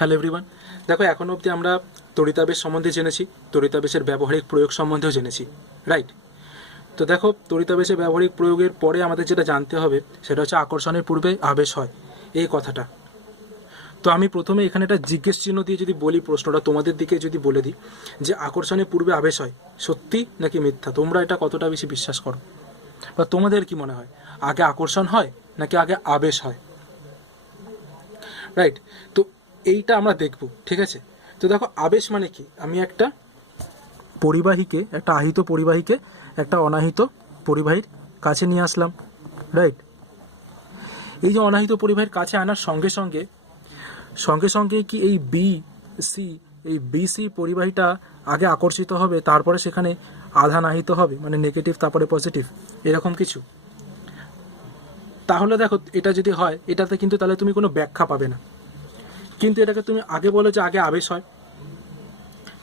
Hello everyone, দেখো এখন অবধি আমরা তড়িতাবেশ সম্বন্ধে জেনেছি, তড়িতাবেশের ব্যবহারিক প্রয়োগ সম্বন্ধেও জেনেছি, রাইট? তো দেখো, তড়িতাবেশের ব্যবহারিক প্রয়োগের পরে আমাদের যেটা জানতে হবে সেটা হচ্ছে আকর্ষণের পূর্বে আবেশ হয়, এই কথাটা। তো আমি প্রথমে এখানে একটা জিজ্ঞেস চিহ্ন দিয়ে যদি বলি, প্রশ্নটা তোমাদের দিকে যদি বলে দিই যে আকর্ষণের পূর্বে আবেশ হয়, সত্যি নাকি মিথ্যা? তোমরা এটা কতটা বেশি বিশ্বাস করো, বা তোমাদের কি মনে হয় আগে আকর্ষণ হয় নাকি আগে আবেশ হয়? রাইট? তো এইটা আমরা দেখব, ঠিক আছে? তো দেখো, আবেশ মানে কি? আমি একটা পরিবাহীকে, একটা আহিত পরিবাহীকে একটা অনাহিত পরিবাহীর কাছে নিয়ে আসলাম, রাইট? এই যে অনাহিত পরিবাহীর কাছে আনার সঙ্গে সঙ্গে সঙ্গে সঙ্গে কি এই বিসি পরিবাহীটা আগে আকর্ষিত হবে, তারপরে সেখানে আধান আহিত হবে, মানে নেগেটিভ তারপরে পজিটিভ, এরকম কিছু? তাহলে দেখো, এটা যদি হয়, এটাতে কিন্তু তাহলে তুমি কোনো ব্যাখ্যা পাবে না। কিন্তু এটাকে তুমি আগে বলো যে আগে আবেশ হয়,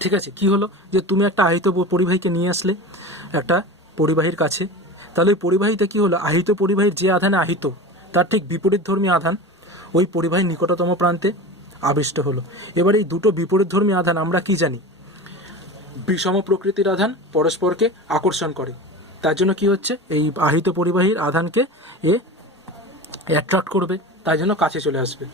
ঠিক আছে? কি হলো যে তুমি একটা আহিত পরিবাহীকে নিয়ে আসলে একটা পরিবাহীর কাছে, তাহলে ওই পরিবাহীতে কি হলো, আহিত পরিবাহীর যে আধানে আহিত তার ঠিক বিপরীতধর্মী আধান ওই পরিবাহীর নিকটতম প্রান্তে আবিষ্ট হলো। এবার এই দুটো বিপরীতধর্মী আধান আমরা কি জানি, বিষম প্রকৃতির আধান পরস্পরকে আকর্ষণ করে। তার জন্য কি হচ্ছে, এই আহিত পরিবাহীর আধানকে এ অ্যাট্রাক্ট করবে, তাই জন্য কাছে চলে আসবে,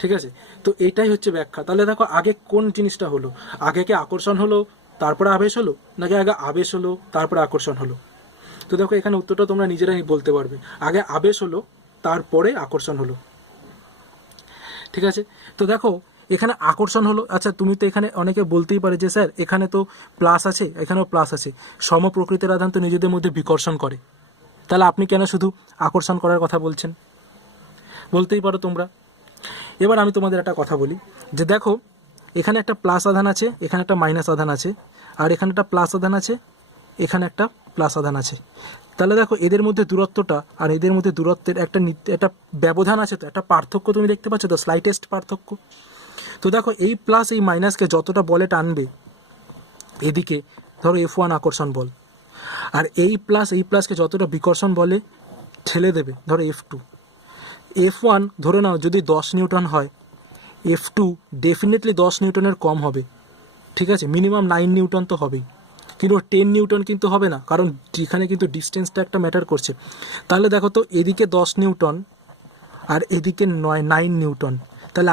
ঠিক আছে? তো এইটাই হচ্ছে ব্যাখ্যা। তাহলে দেখো, আগে কোন জিনিসটা হলো? আগে কি আকর্ষণ হলো তারপরে আবেশ হলো, নাকি আগে আবেশ হলো তারপরে আকর্ষণ হলো? তো দেখো, এখানে উত্তরটা তোমরা নিজেরাই বলতে পারবে। আগে আবেশ হলো, তারপরে আকর্ষণ হলো, ঠিক আছে? তো দেখো, এখানে আকর্ষণ হলো। আচ্ছা, তুমি তো এখানে অনেকে বলতেই পারে যে স্যার এখানে তো প্লাস আছে, এখানেও প্লাস আছে, সম প্রকৃতির আধান তো নিজেদের মধ্যে বিকর্ষণ করে, তাহলে আপনি কেন শুধু আকর্ষণ করার কথা বলছেন? বলতেই পারো তোমরা। এবার আমি তোমাদের একটা কথা বলি যে দেখো, এখানে একটা প্লাস আধান আছে, এখানে একটা মাইনাস আধান আছে, আর এখানে একটা প্লাস আধান আছে, এখানে একটা প্লাস আধান আছে। তাহলে দেখো, এদের মধ্যে দূরত্বটা আর এদের মধ্যে দূরত্বের একটা ব্যবধান আছে, তো একটা পার্থক্য তুমি দেখতে পাচ্ছ তো, স্লাইটেস্ট পার্থক্য। তো দেখো, এই প্লাস এই মাইনাসকে যতটা বলে টানবে এদিকে, ধরো F1 আকর্ষণ বল, আর এই প্লাসকে যতটা বিকর্ষণ বলে ঠেলে দেবে, ধরো F2। F1 ধরে নাও যদি 10 নিউটন হয়, F2 ডেফিনেটলি 10 নিউটনের কম হবে, ঠিক আছে? মিনিমাম 9 নিউটন তো হবেই, কিন্তু 10 নিউটন কিন্তু হবে না, কারণ এখানে কিন্তু ডিস্টেন্সটা একটা ম্যাটার করছে। তাহলে দেখো তো, এদিকে 10 নিউটন আর এদিকে 9 নিউটন, তাহলে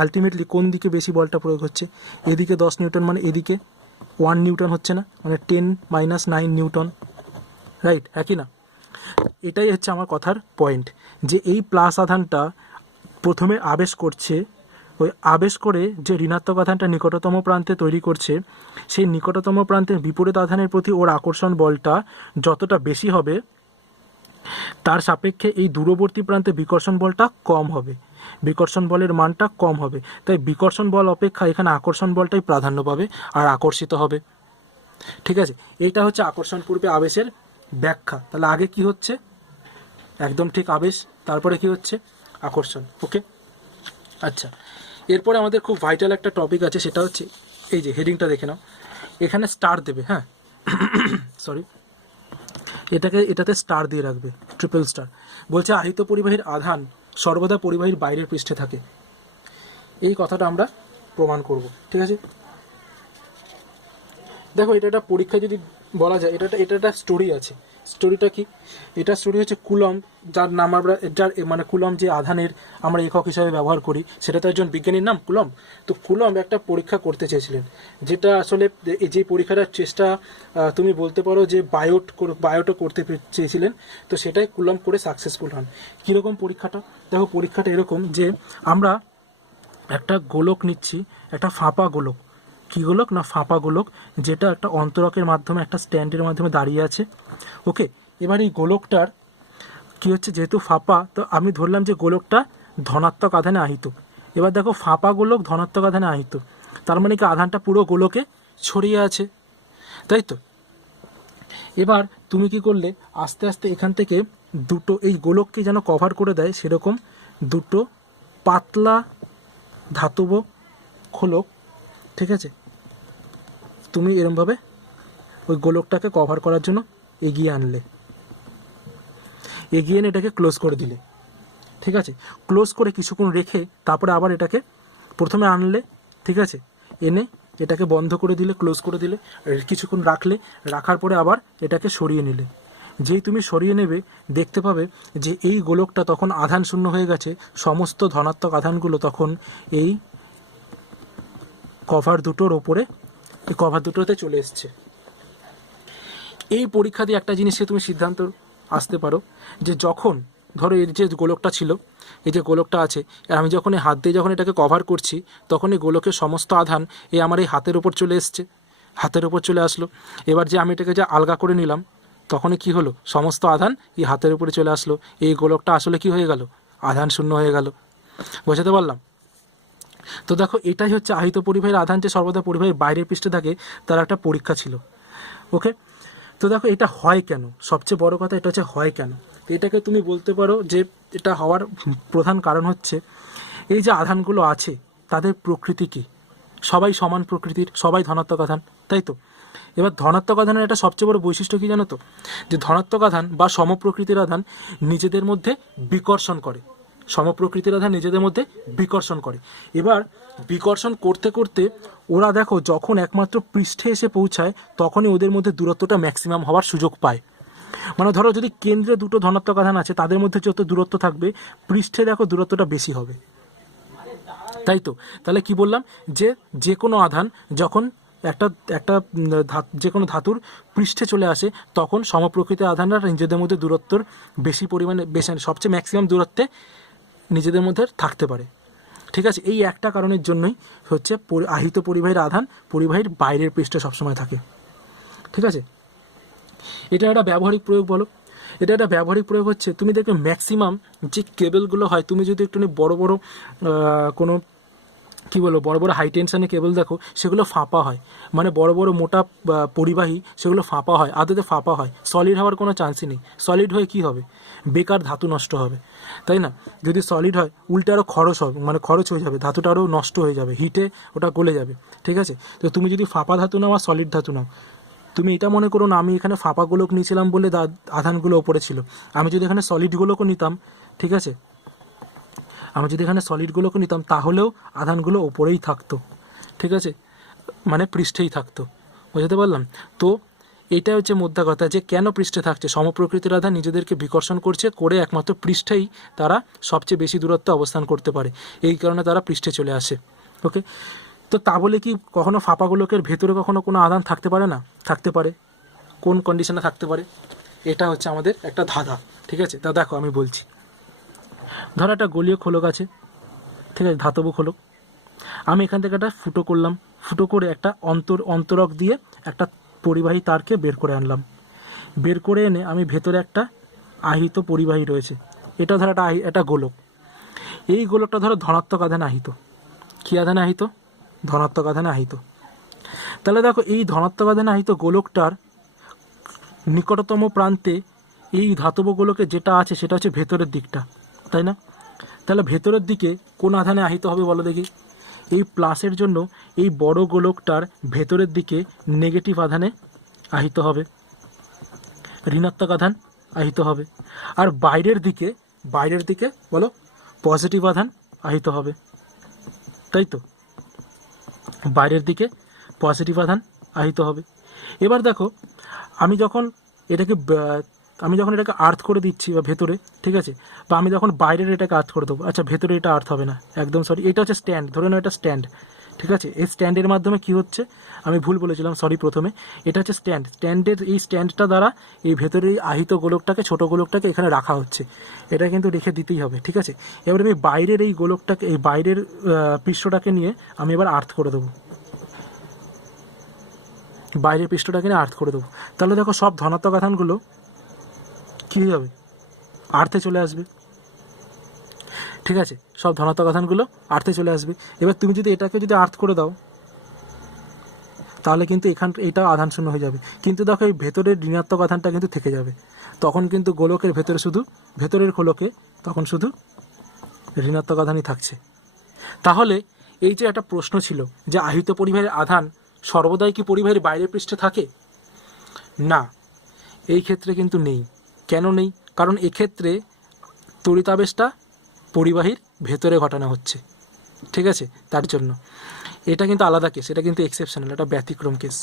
আলটিমেটলি কোন দিকে বেশি বলটা প্রয়োগ হচ্ছে? এদিকে 10 নিউটন, মানে এদিকে 1 নিউটন হচ্ছে না, মানে 10 মাইনাস 9 নিউটন, রাইট? একই না? এটাই হচ্ছে আমার কথার পয়েন্ট, যে এই প্লাস আধানটা প্রথমে আবেশ করছে, ওই আবেশ করে যে ঋণাত্মক আধানটা নিকটতম প্রান্তে তৈরি করছে, সেই নিকটতম প্রান্তের বিপরীত আধানের প্রতি ওর আকর্ষণ বলটা যতটা বেশি হবে, তার সাপেক্ষে এই দূরবর্তী প্রান্তে বিকর্ষণ বলটা কম হবে, বিকর্ষণ বলের মানটা কম হবে। তাই বিকর্ষণ বল অপেক্ষা এখানে আকর্ষণ বলটাই প্রাধান্য পাবে আর আকর্ষিত হবে, ঠিক আছে? এইটা হচ্ছে আকর্ষণ পূর্বে আবেশের ব্যাখ্যা। তাহলে আগে কি হচ্ছে? একদম ঠিক আবেশ, তারপরে কি হচ্ছে? আকর্ষণ। ওকে, আচ্ছা। এরপরে আমাদের খুব ভাইটাল একটা টপিক আছে, সেটা হচ্ছে এই যে হেডিংটা দেখে নাও, এখানে স্টার দেবে, হ্যাঁ সরি, এটাতে স্টার দিয়ে রাখবে, ট্রিপল স্টার। বলছে আহিত পরিবাহীর আধান সর্বদা পরিবাহীর বাইরের পৃষ্ঠে থাকে। এই কথাটা আমরা প্রমাণ করব, ঠিক আছে? দেখো, এটা একটা পরীক্ষা যদি বলা যায়, এটা একটা স্টোরি আছে। স্টোরিটা কি? এটা স্টোরি হচ্ছে কুলম, যার নাম আমরা মানে কুলম যে আধানের আমরা একক হিসাবে ব্যবহার করি, সেটা তো একজন বিজ্ঞানীর নাম কুলম। তো কুলম একটা পরীক্ষা করতে চেয়েছিলেন, যেটা আসলে যে পরীক্ষাটার চেষ্টা তুমি বলতে পারো যে বায়োটও করতে চেয়েছিলেন, তো সেটাই কুলম করে সাকসেসফুল হন। কীরকম পরীক্ষাটা? দেখো, পরীক্ষাটা এরকম যে আমরা একটা গোলক নিচ্ছি, একটা ফাঁপা গোলক। কী গোলক? না ফাঁপা গোলক, যেটা একটা অন্তরকের মাধ্যমে, একটা স্ট্যান্ডের মাধ্যমে দাঁড়িয়ে আছে। ওকে, এবার এই গোলকটার কী হচ্ছে, যেহেতু ফাঁপা, তো আমি ধরলাম যে গোলকটা ধনাত্মক আধানে আহিত। এবার দেখো, ফাঁপা গোলক ধনাত্মক আধানে আহিত, তার মানে কি আধানটা পুরো গোলকে ছড়িয়ে আছে, তাই তো? এবার তুমি কি করলে, আস্তে আস্তে এখান থেকে দুটো এই গোলককে যেন কভার করে দেয় সেরকম দুটো পাতলা ধাতব খোলক, ঠিক আছে, তুমি এরমভাবে ওই গোলকটাকে কভার করার জন্য এগিয়ে আনলে, এগিয়ে এনে এটাকে ক্লোজ করে দিলে, ঠিক আছে? ক্লোজ করে কিছুক্ষণ রেখে তারপরে আবার এটাকে প্রথমে আনলে, ঠিক আছে, এনে এটাকে বন্ধ করে দিলে, ক্লোজ করে দিলে, কিছুক্ষণ রাখলে, রাখার পরে আবার এটাকে সরিয়ে নিলে। যেই তুমি সরিয়ে নেবে দেখতে পাবে যে এই গোলকটা তখন আধান শূন্য হয়ে গেছে, সমস্ত ধনাত্মক আধানগুলো তখন এই কভার দুটোর ওপরে, এই কভার দুটোতে চলে এসছে। এই পরীক্ষা দিয়ে একটা জিনিসে তুমি সিদ্ধান্ত আসতে পারো যে যখন ধরো এর যে গোলকটা ছিল, এই যে গোলকটা আছে, আমি যখন এই হাত দিয়ে যখন এটাকে কভার করছি তখন এই গোলকের সমস্ত আধান এই আমার এই হাতের ওপর চলে এসছে, হাতের ওপর চলে আসলো। এবার যে আমি এটাকে যে আলগা করে নিলাম তখনই কি হলো, সমস্ত আধান এই হাতের উপরে চলে আসলো। এই গোলকটা আসলে কি হয়ে গেল, আধান শূন্য হয়ে গেল। বোঝাতে পারলাম? তো দেখো, এটাই হচ্ছে আহিত পরিবাহীর আধান যে সর্বদা পরিবাহীর বাইরের পৃষ্ঠে থাকে, তার একটা পরীক্ষা ছিল। ওকে, তো দেখো এটা হয় কেন, সবচেয়ে বড় কথা এটা হচ্ছে হয় কেন। তো এটাকে তুমি বলতে পারো যে এটা হওয়ার প্রধান কারণ হচ্ছে এই যে আধানগুলো আছে তাদের প্রকৃতি কী, সবাই সমান প্রকৃতির, সবাই ধনাত্মক আধান, তাই তো? এবার ধনাত্মক আধানের একটা সবচেয়ে বড় বৈশিষ্ট্য কী জানো তো, যে ধনাত্মক আধান বা সমপ্রকৃতির আধান নিজেদের মধ্যে বিকর্ষণ করে, সমপ্রকৃতির আধান নিজেদের মধ্যে বিকর্ষণ করে। এবার বিকর্ষণ করতে করতে ওরা দেখো যখন একমাত্র পৃষ্ঠে এসে পৌঁছায় তখনই ওদের মধ্যে দূরত্বটা ম্যাক্সিমাম হওয়ার সুযোগ পায়। মানে ধরো যদি কেন্দ্রে দুটো ধনাত্মক আধান আছে তাদের মধ্যে যত দূরত্ব থাকবে, পৃষ্ঠে দেখো দূরত্বটা বেশি হবে, তাই তো? তাহলে কি বললাম, যে যে কোনো আধান যখন একটা একটা যে কোনো ধাতুর পৃষ্ঠে চলে আসে তখন সমপ্রকৃতির আধানরা নিজেদের মধ্যে দূরত্বর বেশি পরিমাণে, বেশি সবচেয়ে ম্যাক্সিমাম দূরত্বে নিজেদের মধ্যে থাকতে পারে। ঠিক আছে, এই একটা কারণের জন্যই হচ্ছে আহিত পরিবাহীর আধান পরিবাহীর বাইরের পৃষ্ঠে সবসময় থাকে। ঠিক আছে, এটা একটা ব্যবহারিক প্রয়োগ বলো। এটা একটা ব্যবহারিক প্রয়োগ হচ্ছে, তুমি দেখবে ম্যাক্সিমাম যে কেবলগুলো হয়, তুমি যদি একটু বড় বড় কোনো কী বলবো বড় বড় হাই টেনশনের কেবল দেখো, সেগুলো ফাঁপা হয়, মানে বড় বড় মোটা পরিবাহী সেগুলো ফাঁপা হয়, আদতে ফাঁপা হয়, সলিড হওয়ার কোনো চান্সই নেই। সলিড হয়ে কী হবে, বেকার ধাতু নষ্ট হবে, তাই না? যদি সলিড হয় উল্টে আরও খরচ হবে, মানে খরচ হয়ে যাবে, ধাতুটা আরও নষ্ট হয়ে যাবে, হিটে ওটা গলে যাবে। ঠিক আছে, তো তুমি যদি ফাঁপা ধাতু নাও আর সলিড ধাতু নাও, তুমি এটা মনে করো না আমি এখানে ফাঁপা গোলক নিয়েছিলাম বলে আধানগুলো ওপরে ছিল, আমি যদি এখানে সলিড গোলকও নিতাম, ঠিক আছে, আমি যদি এখানে সলিডগুলোকে নিতাম তাহলেও আধানগুলো ওপরেই থাকতো, ঠিক আছে, মানে পৃষ্ঠেই থাকতো। বুঝতে পারলাম? তো এটা হচ্ছে মোদ্দা কথা, যে কেন পৃষ্ঠে থাকছে, সমপ্রকৃতির আধান নিজেদেরকে বিকর্ষণ করছে, করে একমাত্র পৃষ্ঠেই তারা সবচেয়ে বেশি দূরত্বে অবস্থান করতে পারে, এই কারণে তারা পৃষ্ঠে চলে আসে। ওকে, তো তা বলে কি কখনো ফাঁপা গোলকের ভেতরে কখনো কোনো আধান থাকতে পারে না? থাকতে পারে। কোন কন্ডিশনে থাকতে পারে? এটা হচ্ছে আমাদের একটা ধাঁধা। ঠিক আছে, তা দেখো আমি বলছি। ধরো একটা গলীয় খোলক আছে, ঠিক আছে, ধাতব খোলক। আমি এখান থেকে একটা ফুটো করলাম, ফুটো করে একটা অন্তরক দিয়ে একটা পরিবাহী তারকে বের করে আনলাম। বের করে এনে আমি ভেতরে একটা আহিত পরিবাহী রয়েছে, এটা ধরো একটা গোলক। এই গোলকটা ধরো ধনাত্মক আধানে আহিত। কী আধানে আহিত? ধনাত্মক আধানে আহিত। তাহলে দেখো এই ধনাত্মক আধানে আহিত গোলকটার নিকটতম প্রান্তে এই ধাতব গোলকে যেটা আছে সেটা হচ্ছে ভেতরের দিকটা, তাই না? তাহলে ভেতরের দিকে কোন আধানে আহিত হবে বলো দেখি? এই প্লাসের জন্য এই বড় গোলকটার ভেতরের দিকে নেগেটিভ আধানে আহিত হবে, ঋণাত্মক আধান আহিত হবে। আর বাইরের দিকে বলো পজিটিভ আধান আহিত হবে, তাই তো? বাইরের দিকে পজিটিভ আধান আহিত হবে। এবার দেখো আমি যখন এটাকে আর্থ করে দিচ্ছি বা ভেতরে, ঠিক আছে, বা আমি যখন বাইরের এটাকে আর্থ করে দেবো, আচ্ছা ভেতরে এটা আর্থ হবে না, একদম সরি, এটা হচ্ছে স্ট্যান্ড, ধরে নাও এটা স্ট্যান্ড, ঠিক আছে। এই স্ট্যান্ডের মাধ্যমে কি হচ্ছে, আমি ভুল বলেছিলাম, সরি, প্রথমে এটা হচ্ছে স্ট্যান্ডের এই স্ট্যান্ডটা দ্বারা এই ভেতরে আহিত গোলকটাকে, ছোট গোলকটাকে এখানে রাখা হচ্ছে, এটা কিন্তু রেখে দিতেই হবে, ঠিক আছে। এবার আমি বাইরের এই গোলকটাকে, এই বাইরের পৃষ্ঠটাকে নিয়ে আমি এবার আর্থ করে দেবো, বাইরের পৃষ্ঠটাকে নিয়ে আর্থ করে দেবো। তাহলে দেখো সব ধনাত্মক আধানগুলো কী হবে, আর্থে চলে আসবে, ঠিক আছে, সব ধনাত্মক আধানগুলো আর্থে চলে আসবে। এবার তুমি যদি এটাকে যদি আর্থ করে দাও তাহলে কিন্তু এটা আধান শূন্য হয়ে যাবে, কিন্তু দেখো এই ভেতরের ঋণাত্মক আধানটা কিন্তু থেকে যাবে, তখন কিন্তু গোলকের ভেতরে ভেতরের গোলকে তখন শুধু ঋণাত্মক আধানই থাকছে। তাহলে এই যে একটা প্রশ্ন ছিল যে আহিত পরিবাহীর আধান সর্বদাই কি পরিবাহীর বাইরের পৃষ্ঠে থাকে? না, এই ক্ষেত্রে কিন্তু নেই। কেন নেই? কারণ এক্ষেত্রে তড়িতাবেশটা পরিবাহীর ভেতরে ঘটানো হচ্ছে, ঠিক আছে, তার জন্য এটা কিন্তু আলাদা কেস, এটা কিন্তু এক্সেপশনাল, এটা ব্যতিক্রম কেস।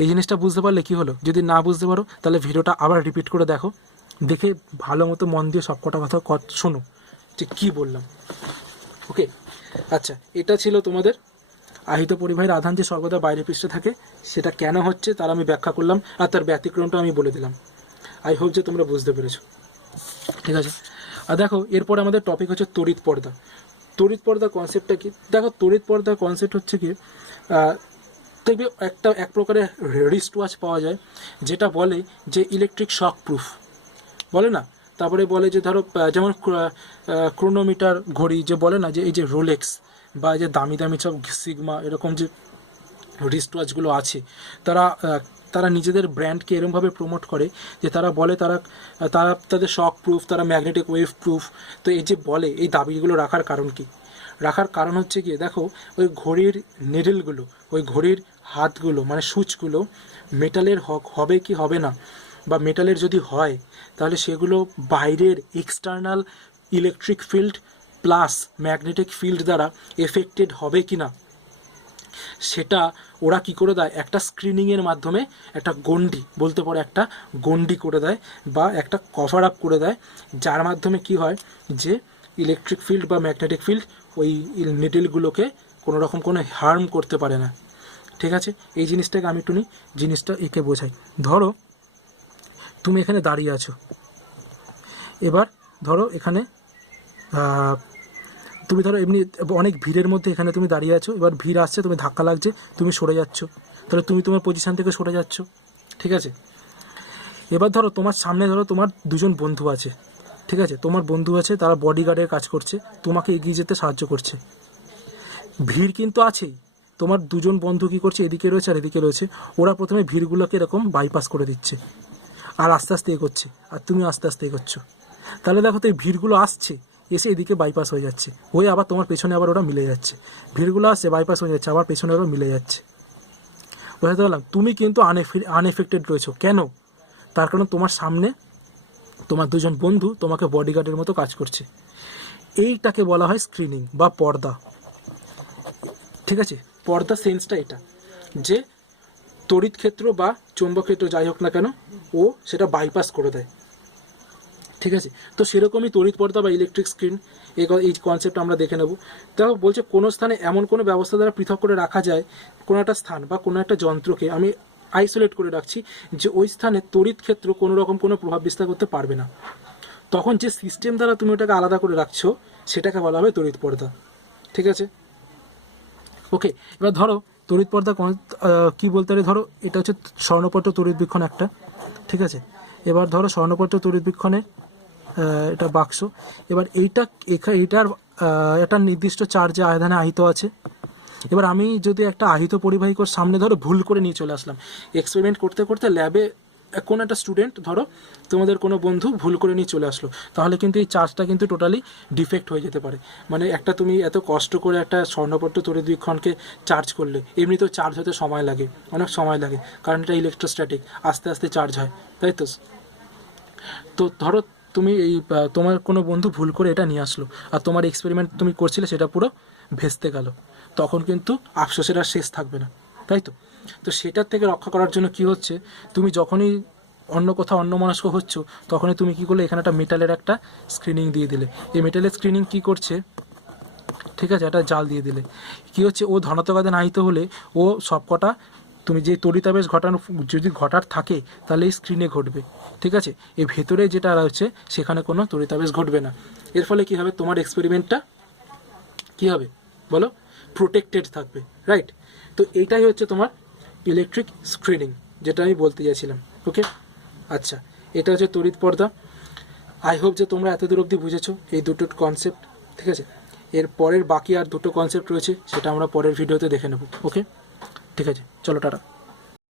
এই জিনিসটা বুঝতে পারলে কি হলো, যদি না বুঝতে পারো তাহলে ভিডিওটা আবার রিপিট করে দেখো, দেখে ভালো মতো মন দিয়ে সব কটা কথা শোনো যে কী বললাম। ওকে, আচ্ছা, এটা ছিল তোমাদের আহিত পরিবাহীর আধান যে সর্বদা বাইরে পৃষ্ঠে থাকে, সেটা কেন হচ্ছে তার আমি ব্যাখ্যা করলাম, আর তার ব্যতিক্রমটা আমি বলে দিলাম। আই হোপ যে তোমরা বুঝতে পেরেছো। ঠিক আছে, আর দেখো এরপর আমাদের টপিক হচ্ছে তড়িৎ পর্দা। তড়িৎ পর্দা কনসেপ্টটা কি? দেখো তড়িৎ পর্দার কনসেপ্ট হচ্ছে কি, দেখবে এক প্রকারের রিস্ট ওয়াচ পাওয়া যায় যেটা বলে যে ইলেকট্রিক শক প্রুফ বলে না, তারপরে বলে যে ধরো যেমন ক্রোনোমিটার ঘড়ি যে বলে না, যে এই যে রোলেক্স বা যে দামি দামি সব সিগমা এরকম যে রিস্ট ওয়াচগুলো আছে, তারা নিজেদের ব্র্যান্ডকে এরকমভাবে প্রমোট করে যে তারা বলে তারা তাদের শক প্রুফ, তারা ম্যাগনেটিক ওয়েভ প্রুফ। তো এই যে বলে, এই দাবিগুলো রাখার কারণ কি? রাখার কারণ হচ্ছে কি, দেখো ওই ঘড়ির নিডলগুলো, ওই ঘড়ির হাতগুলো মানে সুচগুলো মেটালের হবে কি হবে না, বা মেটালের যদি হয় তাহলে সেগুলো বাইরের external electric field plus magnetic field দ্বারা এফেক্টেড হবে কি না, সেটা ওরা কি করে দেয়, একটা স্ক্রিনিংয়ের মাধ্যমে একটা গণ্ডি বলতে পারে, একটা গণ্ডি করে দেয় বা একটা কভার আপ করে দেয়, যার মাধ্যমে কি হয় যে ইলেকট্রিক ফিল্ড বা ম্যাগনেটিক ফিল্ড ওই নিডলগুলোকে কোনো রকম কোনো হার্ম করতে পারে না। ঠিক আছে, এই জিনিসটাকে আমি একটু জিনিসটা একে বোঝাই। ধরো তুমি এখানে দাঁড়িয়ে আছো, এবার ধরো এখানে তুমি ধরো এমনি অনেক ভিড়ের মধ্যে এখানে তুমি দাঁড়িয়ে আছো, এবার ভিড় আসছে, তুমি ধাক্কা লাগছে, তুমি সরে যাচ্ছ, তাহলে তুমি তোমার পজিশান থেকে সরে যাচ্ছ। ঠিক আছে, এবার ধরো তোমার সামনে ধরো তোমার দুজন বন্ধু আছে, ঠিক আছে, তোমার বন্ধু আছে, তারা বডিগার্ডের কাজ করছে, তোমাকে এগিয়ে যেতে সাহায্য করছে। ভিড় কিন্তু আছেই, তোমার দুজন বন্ধু কী করছে, এদিকে রয়েছে আর এদিকে রয়েছে, ওরা প্রথমে ভিড়গুলোকে এরকম বাইপাস করে দিচ্ছে আর আস্তে আস্তে এগোচ্ছে, আর তুমি আস্তে আস্তে এগোচ্ছো। তাহলে দেখো তো এই ভিড়গুলো আসছে, এসে এদিকে বাইপাস হয়ে যাচ্ছে, হয়ে আবার তোমার পেছনে আবার ওরা মিলে যাচ্ছে, ভিড়গুলো আসছে বাইপাস হয়ে যাচ্ছে, আবার পেছনে ওরা মিলে যাচ্ছে। বুঝতে পারলাম, তুমি কিন্তু আনএফেক্টেড রয়েছো। কেন? তার কারণ তোমার সামনে তোমার দুজন বন্ধু তোমাকে বডিগার্ডের মতো কাজ করছে। এইটাকে বলা হয় স্ক্রিনিং বা পর্দা। ঠিক আছে, পর্দা সেন্সটা এটা, যে তড়িৎ ক্ষেত্র বা চৌম্বক ক্ষেত্র যাই হোক না কেন, ও সেটা বাইপাস করে দেয়। ঠিক আছে, তো সেরকমই তড়িৎ পর্দা বা ইলেকট্রিক স্ক্রিন, এই কনসেপ্ট আমরা দেখে নেব। দেখো বলছে কোনো স্থানে এমন কোনো ব্যবস্থা দ্বারা পৃথক করে রাখা যায়, কোনো একটা স্থান বা কোনো একটা যন্ত্রকে আমি আইসোলেট করে রাখছি, যে ওই স্থানে তড়িৎ ক্ষেত্র কোনো রকম কোনো প্রভাব বিস্তার করতে পারবে না। তখন যে সিস্টেম দ্বারা তুমি ওটাকে আলাদা করে রাখছো, সেটাকে বলা হবে তড়িৎ পর্দা। ঠিক আছে, ওকে। এবার ধরো তড়িৎ পর্দা কী বলতে পারি, ধরো এটা হচ্ছে স্বর্ণপট্ট তড়িৎবীক্ষণ একটা। ঠিক আছে, এবার ধরো স্বর্ণপট্ট তড়িৎবীক্ষণের এটা বাক্স, এবার এইটার একটা নির্দিষ্ট চার্জে আয়তনে আহিত আছে। এবার আমি যদি একটা আহিত পরিবাহীর সামনে ধরো ভুল করে নিয়ে চলে আসলাম, এক্সপেরিমেন্ট করতে করতে ল্যাবে কোনো একটা স্টুডেন্ট, ধরো তোমাদের কোনো বন্ধু ভুল করে নিয়ে চলে আসলো, তাহলে কিন্তু এই চার্জটা কিন্তু টোটালি ডিফেক্ট হয়ে যেতে পারে। মানে একটা তুমি এত কষ্ট করে একটা স্বর্ণপট্ট তড়িৎবীক্ষণকে চার্জ করলে, এমনিতেও চার্জ হতে সময় লাগে, অনেক সময় লাগে, কারণ এটা ইলেকট্রোস্ট্যাটিক, আস্তে আস্তে চার্জ হয়, তাই তো? তো ধরো তুমি তোমার কোনো বন্ধু ভুল করে এটা নিয়ে আসলো, আর তোমার এক্সপেরিমেন্ট তুমি করছিলে সেটা পুরো ভেস্তে গেল, তখন কিন্তু আফসোসের আর শেষ থাকবে না, তাই তো? তো সেটার থেকে রক্ষা করার জন্য কি হচ্ছে, তুমি যখনই অন্য কোথাও অন্যমনস্ক হচ্ছ, তখনই তুমি কী করলে, এখানে একটা মেটালের একটা স্ক্রিনিং দিয়ে দিলে। এই মেটালের স্ক্রিনিং কী করছে, ঠিক আছে, একটা জাল দিয়ে দিলে কী হচ্ছে, ও ধনাত্মক আধান আহিত হলে ও সবকটা তুমি যে তড়িতাবেশ যদি ঘটার থাকে তাহলে এই স্ক্রিনে ঘটবে। ঠিক আছে, এই ভেতরে যেটা রয়েছে সেখানে কোনো তড়িতাবেশ ঘটবে না। এর ফলে কী হবে, তোমার এক্সপেরিমেন্টটা কী হবে বলো, প্রোটেক্টেড থাকবে, রাইট? তো এইটাই হচ্ছে তোমার ইলেকট্রিক স্ক্রিনিং, যেটা আমি বলতে চাইছিলাম। ওকে, আচ্ছা, এটা হচ্ছে তড়িৎ পর্দা। আই হোপ যে তোমরা এত দূর অবধি বুঝেছো এই দুটো কনসেপ্ট। ঠিক আছে, এর পরের বাকি আর দুটো কনসেপ্ট রয়েছে, সেটা আমরা পরের ভিডিওতে দেখে নেব। ওকে, ঠিক আছে, চলো টাটা।